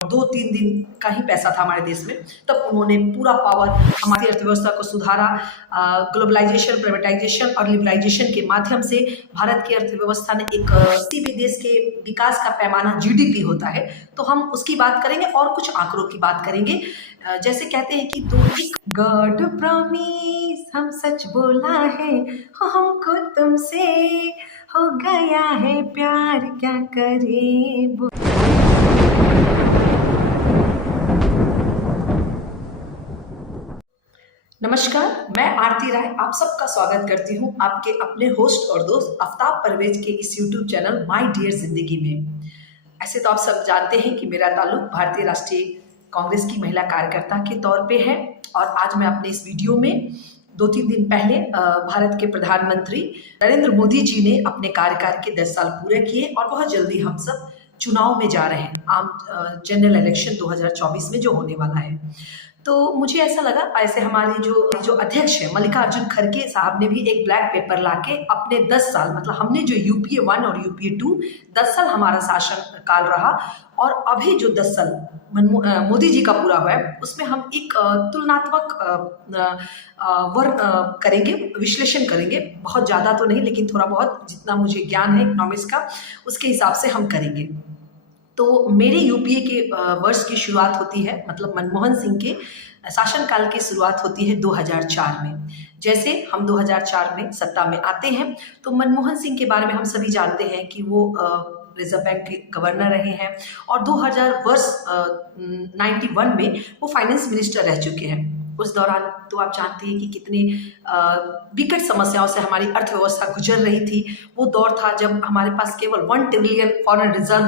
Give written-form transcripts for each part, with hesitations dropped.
दो तीन दिन का ही पैसा था हमारे देश में, तब उन्होंने पूरा पावर हमारी अर्थव्यवस्था को सुधारा। ग्लोबलाइजेशन, प्राइवेटाइजेशन और लिबरलाइजेशन के माध्यम से भारत की अर्थव्यवस्था ने एक किसी भी देश के विकास का पैमाना जीडीपी होता है, तो हम उसकी बात करेंगे और कुछ आंकड़ों की बात करेंगे। जैसे कहते हैं कि गॉड प्रॉमिस हम सच बोला है, हमको तुमसे हो गया है प्यार, क्या करे। नमस्कार, मैं आरती राय आप सबका स्वागत करती हूँ आपके अपने होस्ट और दोस्त आफ्ताब परवेज के इस यूट्यूब चैनल माय डियर जिंदगी में। ऐसे तो आप सब जानते हैं कि मेरा ताल्लुक भारतीय राष्ट्रीय कांग्रेस की महिला कार्यकर्ता के तौर पे है, और आज मैं अपने इस वीडियो में 2-3 दिन पहले भारत के प्रधानमंत्री नरेंद्र मोदी जी ने अपने कार्यकाल के 10 साल पूरे किए और बहुत जल्दी हम सब चुनाव में जा रहे हैं, आम जनरल इलेक्शन 2024 में जो होने वाला है। तो मुझे ऐसा लगा, ऐसे हमारे जो अध्यक्ष है मल्लिकार्जुन खड़गे साहब ने भी एक ब्लैक पेपर लाके अपने 10 साल, मतलब हमने जो यूपीए 1 और यूपीए 2 10 साल हमारा शासन काल रहा, और अभी जो 10 साल मोदी जी का पूरा हुआ है, उसमें हम एक तुलनात्मक करेंगे, विश्लेषण करेंगे। बहुत ज़्यादा तो नहीं, लेकिन थोड़ा बहुत जितना मुझे ज्ञान है इकोनॉमिक्स का, उसके हिसाब से हम करेंगे। तो मेरे यूपीए के वर्ष की शुरुआत होती है, मतलब मनमोहन सिंह के शासनकाल की शुरुआत होती है 2004 में। जैसे हम 2004 में सत्ता में आते हैं, तो मनमोहन सिंह के बारे में हम सभी जानते हैं कि वो रिजर्व बैंक के गवर्नर रहे हैं, और 91 में वो फाइनेंस मिनिस्टर रह चुके हैं। उस दौरान तो आप जानते हैं कि कितने विकट समस्याओं से हमारी अर्थव्यवस्था गुजर रही थी। वो दौर था जब हमारे पास केवल 1 ट्रिलियन फॉरेन रिजर्व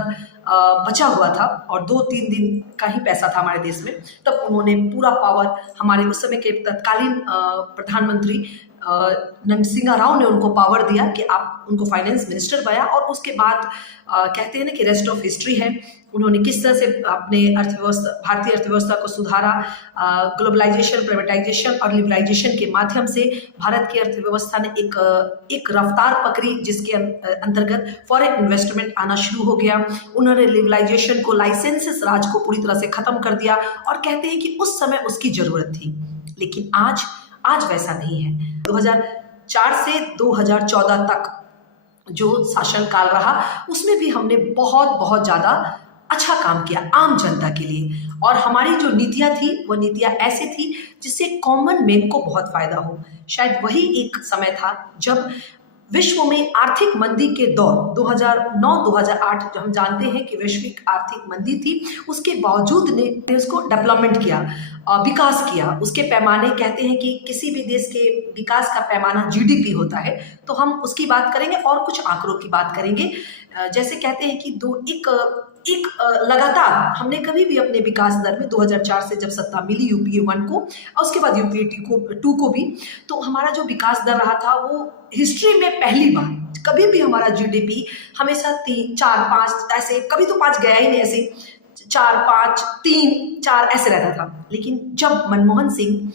बचा हुआ था और 2-3 दिन का ही पैसा था हमारे देश में। तब उन्होंने पूरा पावर, हमारे उस समय के तत्कालीन प्रधानमंत्री नरसिम्हा राव ने उनको पावर दिया कि आप उनको फाइनेंस मिनिस्टर बनाया, और उसके बाद कहते हैं ना कि रेस्ट ऑफ हिस्ट्री है। उन्होंने किस तरह से अपने भारतीय अर्थव्यवस्था को सुधारा। ग्लोबलाइजेशन, प्राइवेटाइजेशन और लिबरलाइजेशन के माध्यम से भारत की अर्थव्यवस्था ने एक रफ्तार पकड़ी, जिसके अंतर्गत फॉरेन इन्वेस्टमेंट आना शुरू हो गया। उन्होंने लिबरलाइजेशन को, लाइसेंसेस राज को पूरी तरह से खत्म कर दिया, और कहते हैं कि उस समय उसकी जरूरत थी। लेकिन आज वैसा नहीं है। 2004 से 2014 तक जो शासनकाल रहा, उसमें भी हमने बहुत ज़्यादा अच्छा काम किया आम जनता के लिए, और हमारी जो नीतियां थी वो नीतियां ऐसी थी जिससे कॉमन मैन को बहुत फायदा हो। शायद वही एक समय था जब विश्व में आर्थिक मंदी के दौर 2009-2008, जो हम जानते हैं कि वैश्विक आर्थिक मंदी थी, उसके बावजूद ने उसको डेवलपमेंट किया, विकास किया। उसके पैमाने, कहते हैं कि किसी भी देश के विकास का पैमाना जीडीपी होता है, तो हम उसकी बात करेंगे और कुछ आंकड़ों की बात करेंगे। जैसे कहते हैं कि लगातार हमने कभी भी अपने विकास दर में 2004 से जब सत्ता मिली यूपीए 1 को और उसके बाद यूपीए 2 को भी, तो हमारा जो विकास दर रहा था वो हिस्ट्री में पहली बार, कभी भी हमारा जीडीपी हमेशा 3, 4, 5 ऐसे, कभी तो 5 गया ही नहीं, ऐसे 4, 5, 3, 4 ऐसे रहता था। लेकिन जब मनमोहन सिंह,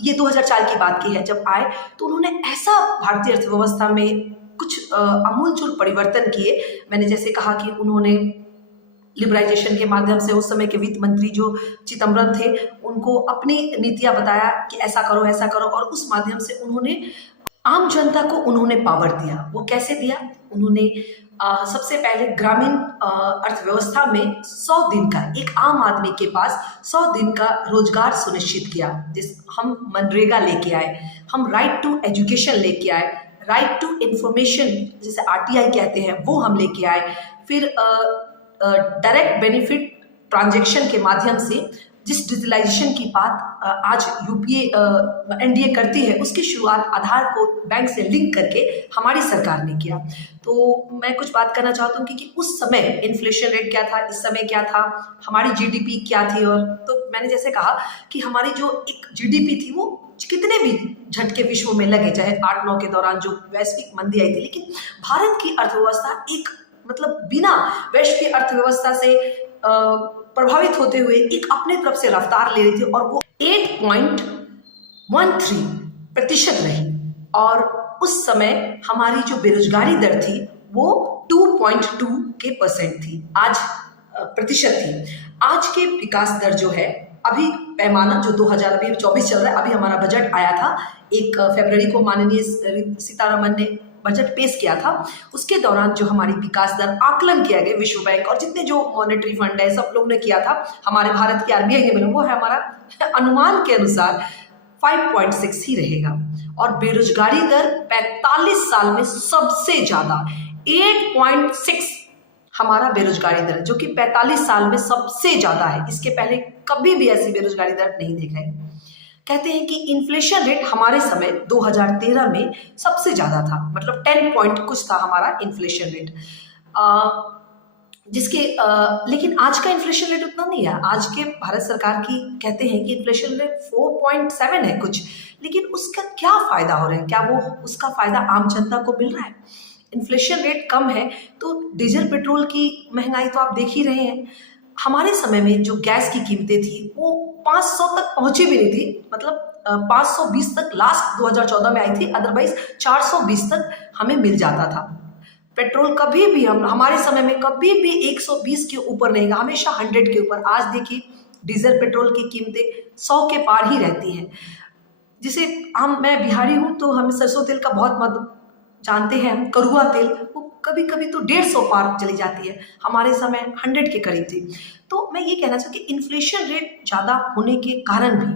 ये 2004 की बात की है, जब आए, तो उन्होंने ऐसा भारतीय अर्थव्यवस्था में कुछ आमूलचूल परिवर्तन किए। मैंने जैसे कहा कि उन्होंने लिबरलाइजेशन के माध्यम से उस समय के वित्त मंत्री जो चिदम्बरम थे, उनको अपनी नीतियां बताया कि ऐसा करो ऐसा करो, और उस माध्यम से उन्होंने आम जनता को उन्होंने पावर दिया। वो कैसे दिया? उन्होंने सबसे पहले ग्रामीण अर्थव्यवस्था में 100 दिन का, एक आम आदमी के पास 100 दिन का रोजगार सुनिश्चित किया। हम मनरेगा लेके आए, हम राइट टू एजुकेशन लेके आए, राइट टू इंफॉर्मेशन जिसे आरटीआई कहते हैं वो हम लेके आए। फिर डायरेक्ट बेनिफिट ट्रांजैक्शन के माध्यम से, जिस डिजिटलाइजेशन की बात आज यूपीए एनडीए करती है, उसकी शुरुआत आधार को बैंक से लिंक करके हमारी सरकार ने किया। तो मैं कुछ बात करना चाहता हूँ कि उस समय इन्फ्लेशन रेट क्या था, इस समय क्या था, हमारी जीडीपी क्या थी। और तो मैंने जैसे कहा कि हमारी जो एक जीडीपी थी वो कितने भी झटके विश्व में लगे, चाहे 8-9 के दौरान जो वैश्विक मंदी आई थी, लेकिन भारत की अर्थव्यवस्था एक, मतलब बिना वैश्विक अर्थव्यवस्था से प्रभावित होते हुए एक अपने तरफ से रफ्तार ले रही थी, और वो 8.13% रही। और उस समय हमारी जो बेरोजगारी दर थी वो 2.2% थी, आज प्रतिशत थी। आज के विकास दर जो है, अभी पैमाना जो 2024 चल रहा है, अभी हमारा बजट आया था 1 फरवरी को, माननीय सीतारमन ने बजट पेश किया था। उसके दौरान जो हमारी विकास दर आकलन किया गया, विश्व बैंक और जितने जो मॉनेटरी फंड है सब लोग ने किया था, हमारे भारत की आरबीआई ने बना, वो है हमारा अनुमान के अनुसार 5.6 ही रहेगा। और बेरोजगारी दर 45 साल में सबसे ज्यादा 8.6 हमारा बेरोजगारी दर, जो कि 45 साल में सबसे ज्यादा है। इसके पहले कभी भी ऐसी बेरोजगारी दर नहीं देखा है। कहते हैं कि इन्फ्लेशन रेट हमारे समय 2013 में सबसे ज्यादा था, मतलब 10 पॉइंट कुछ था हमारा इन्फ्लेशन रेट, लेकिन आज का इन्फ्लेशन रेट उतना नहीं है। आज के भारत सरकार की कहते हैं कि इन्फ्लेशन रेट 4.7 है कुछ, लेकिन उसका क्या फायदा हो रहा है? क्या वो उसका फायदा आम जनता को मिल रहा है? इन्फ्लेशन रेट कम है तो डीजल पेट्रोल की महंगाई तो आप देख ही रहे हैं। हमारे समय में जो गैस की कीमतें थी वो 500 तक पहुंची भी नहीं थी, मतलब 520 तक लास्ट 2014 में आई थी, अदरवाइज 420 तक हमें मिल जाता था। पेट्रोल कभी भी हमारे समय में कभी भी 120 के ऊपर नहीं गया, हमेशा 100 के ऊपर। आज देखिए डीजल पेट्रोल की कीमतें 100 के पार ही रहती हैं। जिसे मैं बिहारी हूँ तो हम सरसों तेल का बहुत महत्व जानते हैं। हम कड़ुआ तेल वो कभी कभी तो 150 पार चली जाती है, हमारे समय 100 के करीब थी। तो मैं ये कहना चाहूँ कि इन्फ्लेशन रेट ज़्यादा होने के कारण भी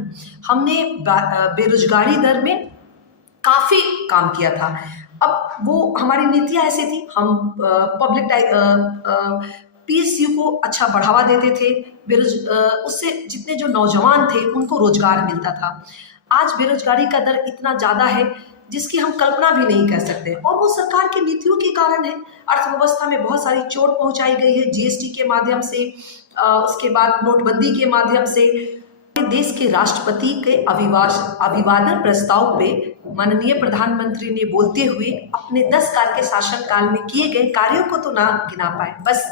हमने बेरोजगारी दर में काफ़ी काम किया था। अब वो हमारी नीतियाँ ऐसी थी, हम पीएसयू को अच्छा बढ़ावा देते थे, उससे जितने जो नौजवान थे उनको रोजगार मिलता था। आज बेरोजगारी का दर इतना ज़्यादा है जिसकी हम कल्पना भी नहीं कर सकते, और वो सरकार की नीतियों के कारण है। अर्थव्यवस्था में बहुत सारी चोट पहुंचाई गई है जीएसटी के माध्यम से, उसके बाद नोटबंदी के माध्यम से। देश के राष्ट्रपति के अभिवादन प्रस्ताव पे माननीय प्रधानमंत्री ने बोलते हुए अपने 10 साल के शासनकाल में किए गए कार्यों को तो ना गिना पाए, बस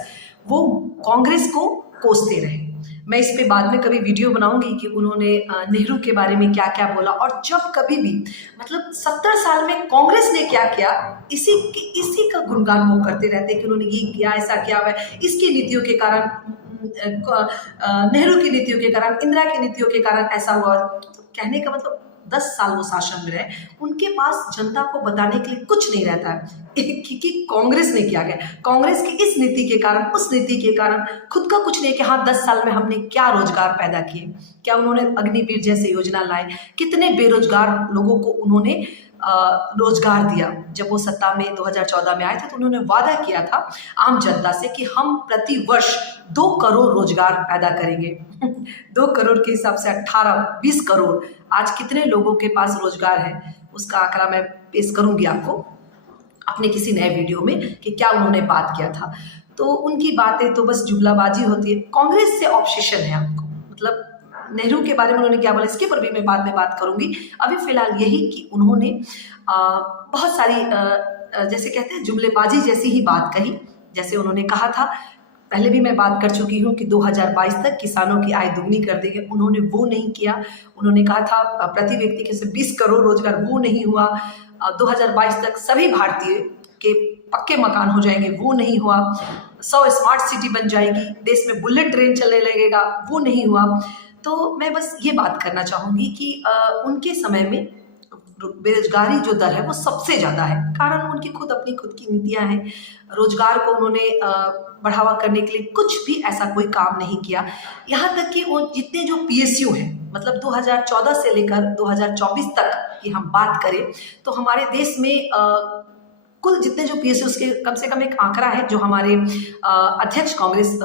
वो कांग्रेस को कोसते रहे। मैं इस पे बाद में कभी वीडियो बनाऊंगी कि उन्होंने नेहरू के बारे में क्या क्या बोला, और जब कभी भी मतलब 70 साल में कांग्रेस ने क्या किया, इसी का गुणगान वो करते रहते कि उन्होंने ये किया, ऐसा किया हुआ है, इसकी नीतियों के कारण, नेहरू की नीतियों के कारण, इंदिरा की नीतियों के कारण ऐसा हुआ। तो कहने का मतलब 10 साल वो शासन में रहे, उनके पास जनता को बताने के लिए कुछ नहीं रहता है कि कांग्रेस ने क्या किया। कांग्रेस की इस नीति के कारण, उस नीति के कारण खुद का कुछ नहीं कि हाँ 10 साल में हमने क्या रोजगार पैदा किए, क्या उन्होंने अग्निवीर जैसे योजना लाए, कितने बेरोजगार लोगों को उन्होंने रोजगार दिया। जब वो सत्ता में 2014 में आए थे तो उन्होंने वादा किया था आम जनता से कि हम प्रति वर्ष 2 करोड़ रोजगार पैदा करेंगे 2 करोड़ के हिसाब से 18-20 करोड़ आज कितने लोगों के पास रोजगार है, उसका आंकड़ा मैं पेश करूंगी आपको अपने किसी नए वीडियो में कि क्या उन्होंने बात किया था। तो उनकी बातें तो बस जुमलाबाजी होती है। कांग्रेस से ऑब्सेशन है आपको, मतलब नेहरू के बारे में उन्होंने क्या बोला इसके पर भी मैं बाद में बात करूंगी। अभी फिलहाल यही कि उन्होंने बहुत सारी जैसे कहते हैं जुमलेबाजी जैसी ही बात कही। जैसे उन्होंने कहा था, पहले भी मैं बात कर चुकी हूँ कि 2022 तक किसानों की आय दुगनी कर देंगे, उन्होंने वो नहीं किया। उन्होंने कहा था प्रति व्यक्ति के से 20 करोड़ रोजगार, वो नहीं हुआ। 2022 तक सभी भारतीय के पक्के मकान हो जाएंगे, वो नहीं हुआ। 100 स्मार्ट सिटी बन जाएगी, देश में बुलेट ट्रेन चलने लगेगा, वो नहीं हुआ। तो मैं बस ये बात करना चाहूँगी कि उनके समय में बेरोजगारी जो दर है वो सबसे ज़्यादा है, कारण उनकी खुद की नीतियाँ हैं। रोजगार को उन्होंने बढ़ावा करने के लिए कुछ भी ऐसा कोई काम नहीं किया। यहाँ तक कि वो जितने जो पीएसयू हैं, मतलब 2014 से लेकर 2024 तक की हम बात करें तो हमारे देश में कुल जितने जो पीएसयू उसके कम से कम एक आंकड़ा है जो हमारे कांग्रेस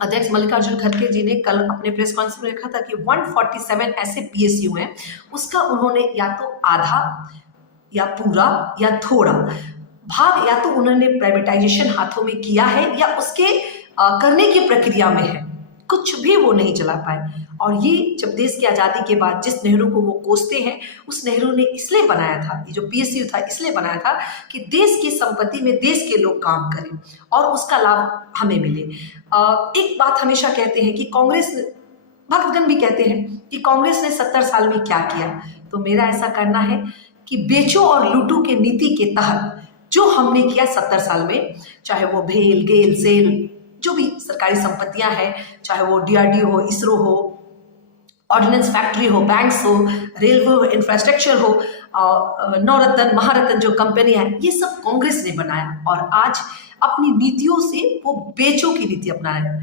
अध्यक्ष मल्लिकार्जुन खड़गे जी ने कल अपने प्रेस कॉन्फ्रेंस में लिखा था कि 147 ऐसे पीएसयू हैं, उसका उन्होंने या तो आधा या पूरा या थोड़ा भाग या तो उन्होंने प्राइवेटाइजेशन हाथों में किया है या उसके करने की प्रक्रिया में है, कुछ भी वो नहीं चला पाए। और ये जब देश की आज़ादी के बाद जिस नेहरू को वो कोसते हैं, उस नेहरू ने इसलिए बनाया था, ये जो पीएसयू था इसलिए बनाया था कि देश की संपत्ति में देश के लोग काम करें और उसका लाभ हमें मिले। एक बात हमेशा कहते हैं कि कांग्रेस, भक्तगण भी कहते हैं कि कांग्रेस ने 70 साल में क्या किया, तो मेरा ऐसा करना है कि बेचो और लूटो के नीति के तहत जो हमने किया 70 साल में, चाहे वो भेल गेल सेल जो भी सरकारी संपत्तियां हैं, चाहे वो DRDO हो, इसरो हो, ऑर्डिनेंस फैक्ट्री हो, बैंक्स हो, रेलवे हो, इंफ्रास्ट्रक्चर हो, नवरत्न महारत्न जो कंपनी है, ये सब कांग्रेस ने बनाया और आज अपनी नीतियों से वो बेचों की नीति अपना है।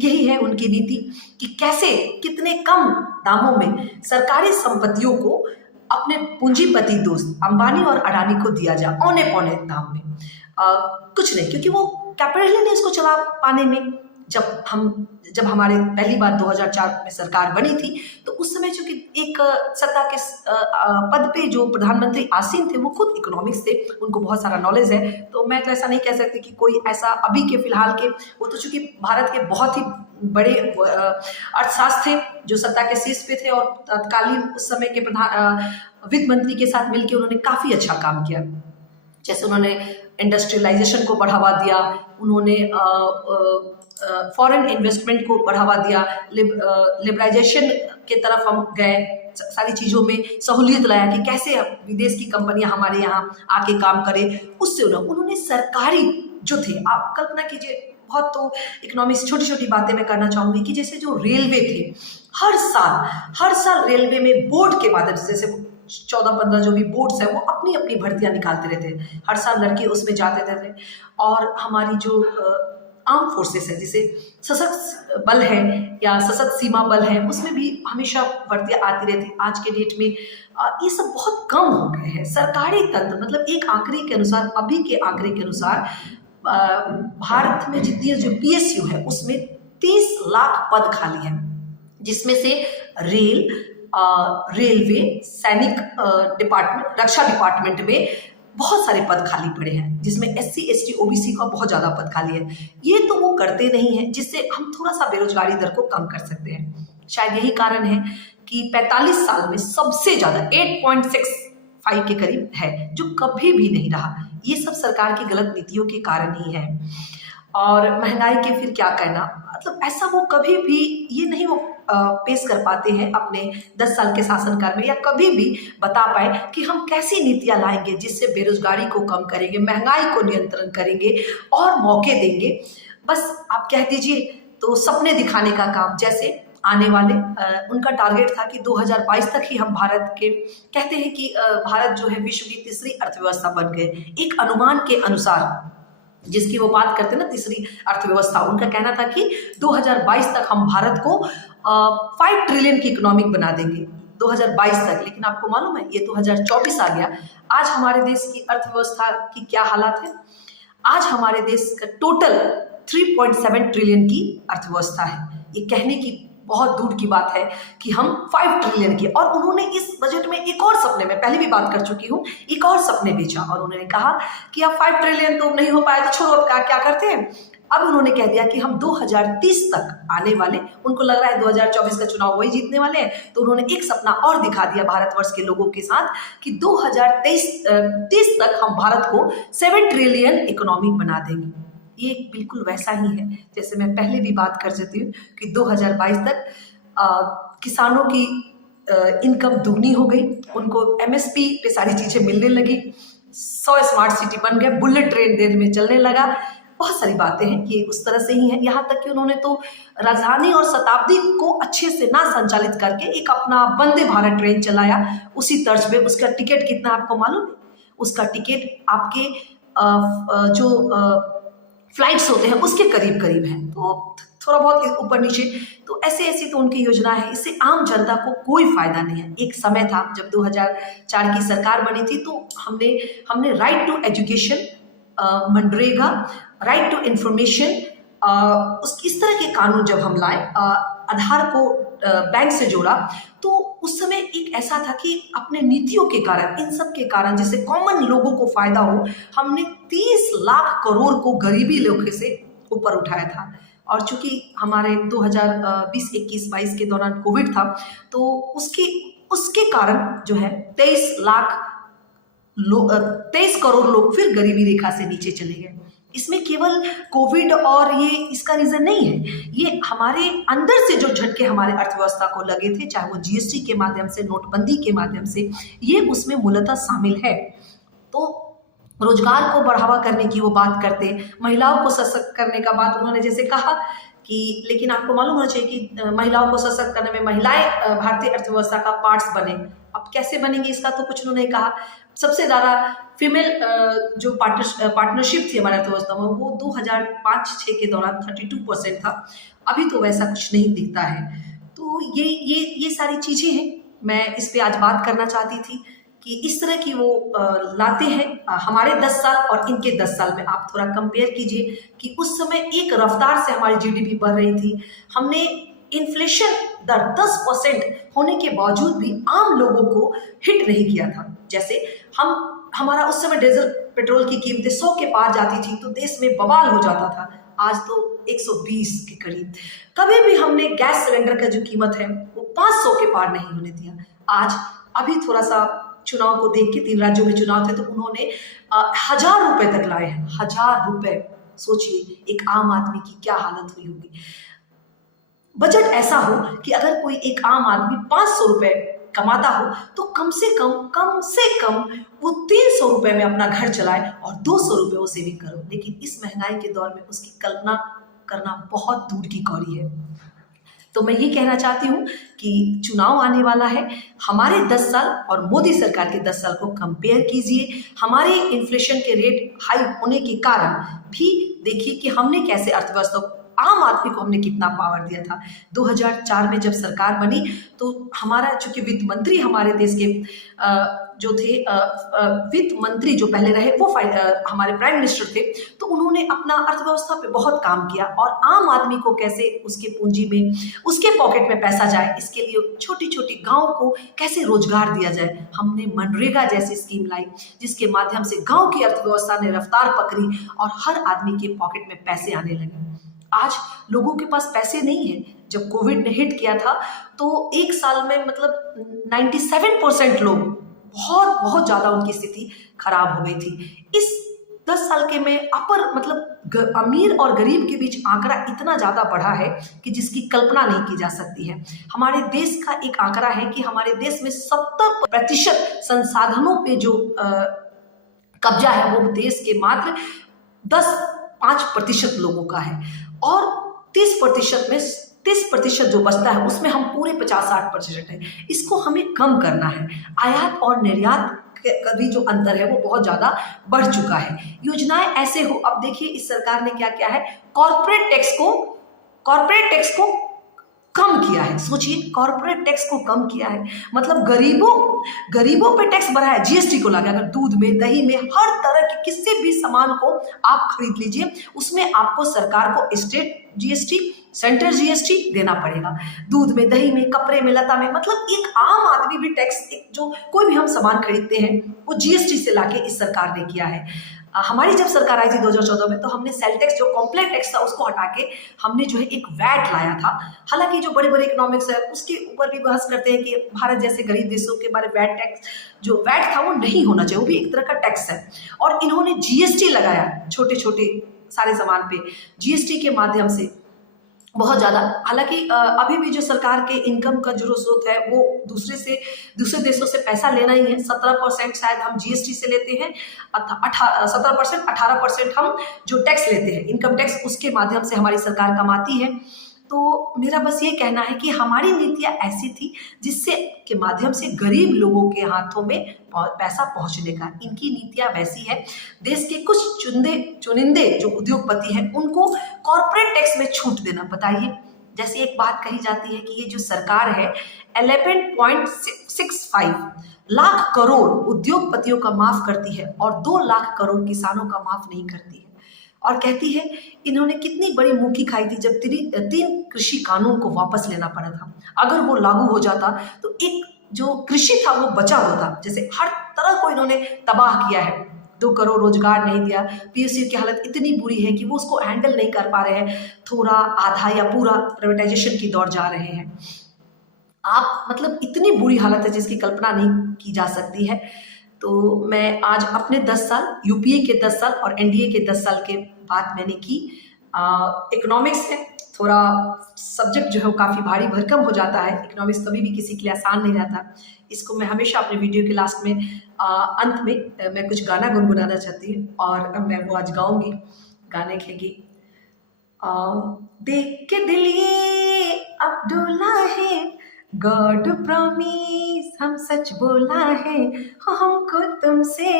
यही है उनकी नीति कि कैसे कितने कम दामों में सरकारी संपत्तियों को अपने पूंजीपति दोस्त अंबानी और अडानी को दिया जाए औने पौने दाम में। कुछ नहीं, क्योंकि वो कैपिटल ही नहीं इसको चला पाने में। जब हमारे पहली बार 2004 में सरकार बनी थी तो उस समय चूंकि एक सत्ता के पद पे जो प्रधानमंत्री आसीन थे वो खुद इकोनॉमिक्स थे, उनको बहुत सारा नॉलेज है। तो मैं तो ऐसा नहीं कह सकती कि कोई ऐसा अभी के फिलहाल के, वो तो चूंकि भारत के बहुत ही बड़े अर्थशास्त्री थे जो सत्ता के शीर्ष पे थे और तत्कालीन उस समय के वित्त मंत्री के साथ मिलकर उन्होंने काफी अच्छा काम किया। जैसे उन्होंने इंडस्ट्रियलाइजेशन को बढ़ावा दिया, उन्होंने फॉरेन इन्वेस्टमेंट को बढ़ावा दिया, लिबरलाइजेशन के तरफ हम गए, सारी चीज़ों में सहूलियत लाया कि कैसे विदेश की कंपनियां हमारे यहाँ आके काम करें। उससे उन्होंने सरकारी जो थे, आप कल्पना कीजिए, बहुत तो इकोनॉमिक्स छोटी छोटी बातें मैं करना चाहूँगी कि जैसे जो रेलवे थे, हर साल रेलवे में बोर्ड के माध्यम से, जैसे 14-15 जो भी बोर्ड्स है वो अपनी अपनी भर्तियां निकालते रहते, हर साल लड़के उसमें जाते रहते। और हमारी जो आर्म फोर्सेस है, जैसे सशस्त्र बल है या सशस्त्र सीमा बल है, उसमें भी हमेशा भर्तियां आती रहती। आज के डेट में ये सब बहुत कम हो गए हैं। सरकारी तंत्र, मतलब एक आंकड़े के अनुसार, अभी के आंकड़े के अनुसार भारत में जितनी जो PSU है उसमें 30 लाख पद खाली हैं, जिसमें से रेलवे, सैनिक डिपार्टमेंट, रक्षा डिपार्टमेंट में बहुत सारे पद खाली पड़े हैं, जिसमें SC ST OBC का बहुत ज़्यादा पद खाली है। ये तो वो करते नहीं हैं, जिससे हम थोड़ा सा बेरोजगारी दर को कम कर सकते हैं। शायद यही कारण है कि 45 साल में सबसे ज़्यादा 8.65 के करीब है, जो कभी भी नहीं रहा। ये सब सरकार की गलत नीतियों के कारण ही है। और महंगाई के फिर क्या कहना, मतलब ऐसा वो कभी भी ये नहीं वो पेश कर पाते हैं अपने 10 साल के शासनकाल में, या कभी भी बता पाए कि हम कैसी नीतियां लाएंगे जिससे बेरोजगारी को कम करेंगे, महंगाई को नियंत्रण करेंगे और मौके देंगे। बस आप कह दीजिए तो सपने दिखाने का काम। जैसे आने वाले उनका टारगेट था कि 2022 तक ही हम भारत के, कहते हैं कि भारत जो है विश्व की तीसरी अर्थव्यवस्था बन गए। एक अनुमान के अनुसार, जिसकी वो बात करते हैं ना तीसरी अर्थव्यवस्था, उनका कहना था कि 2022 तक हम भारत को 5 ट्रिलियन की इकोनॉमिक बना देंगे 2022 तक। लेकिन आपको मालूम है ये 2024 आ गया। आज हमारे देश की अर्थव्यवस्था की क्या हालत है? आज हमारे देश का टोटल 3.7 ट्रिलियन की अर्थव्यवस्था है। ये कहने की बहुत दूर की बात है कि हम 5 ट्रिलियन की। और उन्होंने इस बजट में एक और सपने, मैं पहले भी बात कर चुकी हूँ, एक और सपने बेचा और उन्होंने कहा कि अब 5 ट्रिलियन तो नहीं हो पाया तो छोड़ो, अब क्या करते हैं। अब उन्होंने कह दिया कि हम 2030 तक आने वाले, उनको लग रहा है 2024 का चुनाव वही जीतने वाले हैं, तो उन्होंने एक सपना और दिखा दिया भारतवर्ष के लोगों के साथ कि 2030 तक हम भारत को 7 ट्रिलियन इकोनॉमिक बना देंगे। ये बिल्कुल वैसा ही है जैसे मैं पहले भी बात कर सकती हूँ कि 2022 तक किसानों की इनकम दुगनी हो गई, उनको MSP पे सारी चीज़ें मिलने लगी, 100 स्मार्ट सिटी बन गए, बुलेट ट्रेन देर में चलने लगा। बहुत सारी बातें हैं कि उस तरह से ही है। यहाँ तक कि उन्होंने तो राजधानी और शताब्दी को अच्छे से ना संचालित करके एक अपना वंदे भारत ट्रेन चलाया उसी तर्ज पे। उसका टिकट कितना आपको मालूम है? उसका टिकट आपके जो फ्लाइट्स होते हैं उसके करीब करीब है, तो थोड़ा बहुत ऊपर नीचे। तो ऐसी तो उनकी योजना है, इससे आम जनता को कोई फायदा नहीं है। एक समय था जब 2004 की सरकार बनी थी तो हमने right to education, MNREGA, right to information, इस तरह के कानून जब हम लाए, आधार को बैंक से जोड़ा, तो उस समय एक ऐसा था कि अपने नीतियों के कारण, इन सब के कारण, जिससे कॉमन लोगों को फायदा हो, हमने 30 लाख करोड़ को गरीबी रेखा से ऊपर उठाया था। और चूंकि हमारे 2020, 21, 22 के दौरान कोविड था, तो उसके कारण जो है 23 करोड़ लोग फिर गरीबी रेखा से नीचे चले गए। इसमें केवल कोविड और ये इसका रीजन नहीं है, ये हमारे अंदर से जो झटके हमारे अर्थव्यवस्था को लगे थे, चाहे वो GST के माध्यम से, नोटबंदी के माध्यम से, ये उसमें मूलतः शामिल है। तो रोजगार को बढ़ावा करने की वो बात करते, महिलाओं को सशक्त करने का बात उन्होंने जैसे कहा कि, लेकिन आपको मालूम होना चाहिए कि महिलाओं को सशक्त करने में महिलाएं भारतीय अर्थव्यवस्था का पार्ट्स बने। अब कैसे बनेंगे इसका तो कुछ उन्होंने कहा। सबसे ज़्यादा फीमेल जो पार्टनरशिप थी हमारे अर्थव्यवस्था में वो 2005-6 के दौरान 32% था। अभी तो वैसा कुछ नहीं दिखता है। तो ये सारी चीज़ें हैं, मैं इस पे आज बात करना चाहती थी कि इस तरह की वो लाते हैं। हमारे 10 साल और इनके 10 साल में आप थोड़ा कंपेयर कीजिए कि उस समय एक रफ्तार से हमारी जीडीपी बढ़ रही थी। हमने इन्फ्लेशन दर 10% होने के बावजूद भी आम लोगों को हिट नहीं किया था। जैसे हमारा उस समय डीजल पेट्रोल की कीमतें 100 के पार जाती थी तो देश में बवाल हो जाता था, आज तो 120 के करीब। कभी भी हमने गैस सिलेंडर का जो कीमत है वो 500 के पार नहीं होने दिया। आज अभी थोड़ा सा चुनाव को देख के 3 राज्यों में चुनाव थे तो उन्होंने 1000 रुपए तक लाए हैं। 1000 रुपए, सोचिए एक आम आदमी की क्या हालत हुई होगी। बजट ऐसा हो कि अगर कोई एक आम आदमी 500 रुपए कमाता हो तो कम से कम वो 300 रुपए में अपना घर चलाए और 200 रुपए वो सेविंग करो। लेकिन इस महंगाई के दौर में उसकी कल्पना करना बहुत दूर की कौड़ी है। तो मैं ये कहना चाहती हूँ कि चुनाव आने वाला है, हमारे 10 साल और मोदी सरकार के 10 साल को कंपेयर कीजिए। हमारे इन्फ्लेशन के रेट हाई होने के कारण भी देखिए कि हमने कैसे अर्थव्यवस्था, आम आदमी को हमने कितना पावर दिया था। 2004 में जब सरकार बनी तो हमारा, चूंकि वित्त मंत्री हमारे देश के जो थे, वित्त मंत्री जो पहले रहे वो हमारे प्राइम मिनिस्टर थे, तो उन्होंने अपना अर्थव्यवस्था पे बहुत काम किया और आम आदमी को कैसे उसके पूंजी में, उसके पॉकेट में पैसा जाए, इसके लिए छोटी छोटी गाँव को कैसे रोजगार दिया जाए। हमने मनरेगा जैसी स्कीम लाई जिसके माध्यम से गाँव की अर्थव्यवस्था ने रफ्तार पकड़ी और हर आदमी के पॉकेट में पैसे आने लगे। आज लोगों के पास पैसे नहीं है। जब कोविड ने हिट किया था तो एक साल में मतलब 97% लोग, बहुत ज़्यादा उनकी स्थिति खराब हो गई थी। इस 10 साल के में मतलब अमीर और गरीब के बीच आंकड़ा इतना ज़्यादा बढ़ा है कि जिसकी कल्पना नहीं की जा सकती है। हमारे देश का एक आंकड़ा है कि हमारे देश में 70% संसाधनों पे जो कब्जा है वो देश के मात्र 5% लोगों का है और 30% जो बचता है उसमें हम पूरे 50-60% है। इसको हमें कम करना है। आयात और निर्यात का भी जो अंतर है वो बहुत ज्यादा बढ़ चुका है। योजनाएं ऐसे हो, अब देखिए इस सरकार ने क्या किया है, कॉर्पोरेट टैक्स को कम किया है। सोचिए, कॉर्पोरेट टैक्स को कम किया है, मतलब गरीबों पे टैक्स बढ़ा है। जीएसटी को लगा, अगर दूध में, दही में, हर तरह के किसी भी सामान को आप खरीद लीजिए उसमें आपको सरकार को स्टेट जीएसटी, सेंट्रल जीएसटी देना पड़ेगा। दूध में, दही में, कपड़े में, लता में, मतलब एक आम आदमी भी टैक्स, जो कोई भी हम सामान खरीदते हैं वो जीएसटी से लाके इस सरकार ने किया है। हमारी जब सरकार आई थी 2014 में तो हमने सेल टैक्स, जो कॉम्प्लेक्स टैक्स था, उसको हटा के हमने जो है एक वैट लाया था। हालांकि जो बड़े बड़े इकोनॉमिक्स है उसके ऊपर भी बहस करते हैं कि भारत जैसे गरीब देशों के बारे वैट टैक्स, जो वैट था वो नहीं होना चाहिए, वो भी एक तरह का टैक्स है। और इन्होंने जीएसटी लगाया छोटे छोटे सारे सामान पे, जीएसटी के माध्यम से बहुत ज़्यादा। हालांकि अभी भी जो सरकार के इनकम का जो स्रोत है वो दूसरे देशों से पैसा लेना ही है। 17% शायद हम जीएसटी से लेते हैं, 17%, 18% हम जो टैक्स लेते हैं, इनकम टैक्स, उसके माध्यम से हमारी सरकार कमाती है। तो मेरा बस ये कहना है कि हमारी नीतियाँ ऐसी थी जिससे के माध्यम से गरीब लोगों के हाथों में पैसा पहुंचने का। इनकी नीतियाँ वैसी है, देश के कुछ चुनिंदे जो उद्योगपति हैं उनको कॉर्पोरेट टैक्स में छूट देना। बताइए, जैसे एक बात कही जाती है कि ये जो सरकार है 11.65 लाख करोड़ उद्योगपतियों का माफ करती है और 2 लाख करोड़ किसानों का माफ नहीं करती है। और कहती है इन्होंने कितनी बड़ी मुंह खाई थी जब 3 कृषि कानून को वापस लेना पड़ा था। अगर वो लागू हो जाता तो एक जो कृषि था वो बचा हुआ था। जैसे हर तरह को इन्होंने तबाह किया है, 2 करोड़ रोजगार नहीं दिया। पीएसयू की हालत इतनी बुरी है कि वो उसको हैंडल नहीं कर पा रहे हैं, थोड़ा आधा या पूरा प्राइवेटाइजेशन की दौर जा रहे हैं। आप मतलब इतनी बुरी हालत है जिसकी कल्पना नहीं की जा सकती है। तो मैं आज अपने 10 साल, यूपीए के 10 साल और एनडीए के 10 साल के बात मैंने की। इकोनॉमिक्स है, थोड़ा सब्जेक्ट जो है वो काफ़ी भारी भरकम हो जाता है। इकोनॉमिक्स कभी भी किसी के लिए आसान नहीं रहता। इसको मैं हमेशा अपने वीडियो के लास्ट में अंत में मैं कुछ गाना गुनगुनाना चाहती हूँ और मैं वो आज गाऊंगी। गाने खेगी देख के दिल ये अब डोला है, गॉड प्रॉमिस हम सच बोला है, हो हमको तुमसे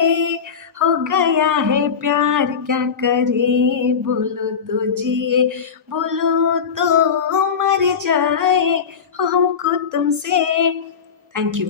हो गया है प्यार, क्या करे बोलो तो जिए बोलो तो मर जाए, हो हमको तुमसे। Thank you.